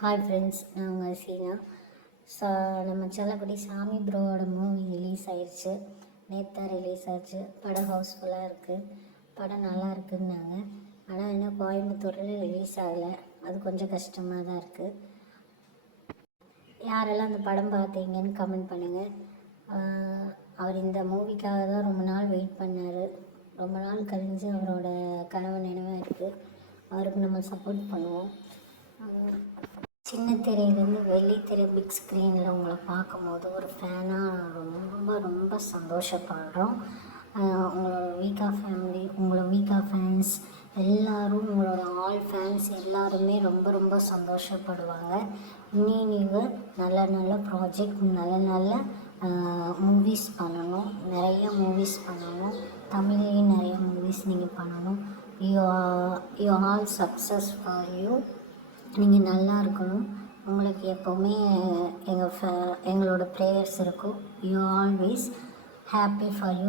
Hi friends, நான் உங்கள் சீனா. நம்ம செல்லக்குடி சாமி ப்ரோவோட மூவி ரிலீஸ் ஆயிடுச்சு. நேற்று தான் ரிலீஸ் ஆச்சு. படம் ஹவுஸ்ஃபுல்லாக இருக்குது. படம் நல்லா இருக்குதுன்னாங்க. ஆனால் இன்னும் கோயம்புத்தூரில் ரிலீஸ் ஆகலை. அது கொஞ்சம் கஷ்டமாக தான் இருக்குது. யாரெல்லாம் அந்த படம் பார்த்தீங்கன்னு கமெண்ட் பண்ணுங்கள். அவர் இந்த மூவிக்காக தான் ரொம்ப நாள் வெயிட் பண்ணார். ரொம்ப நாள் கழிஞ்சு அவரோட கனவு நினைவாக இருக்குது. அவருக்கு நம்ம சப்போர்ட் பண்ணுவோம். சின்ன திரையிலேருந்து வெள்ளித்திரை பிக் ஸ்க்ரீனில் உங்களை பார்க்கும்போது ஒரு ஃபேனாக ரொம்ப ரொம்ப சந்தோஷப்படுறோம். உங்களோட வீக்கா ஃபேமிலி, உங்களோட வீக்கா ஃபேன்ஸ் எல்லோரும், உங்களோட ஆல் ஃபேன்ஸ் எல்லாருமே ரொம்ப ரொம்ப சந்தோஷப்படுவாங்க. நீங்கள் நல்ல நல்ல ப்ராஜெக்ட், நல்ல நல்ல மூவிஸ் பண்ணணும். நிறைய மூவிஸ் பண்ணணும். தமிழ்லேயும் நிறைய மூவிஸ் நீங்கள் பண்ணணும். You all success for you. நீங்கள் நல்லா இருக்கணும். உங்களுக்கு எப்போவுமே எங்களோட ப்ரேயர்ஸ் இருக்கும். You always happy for you.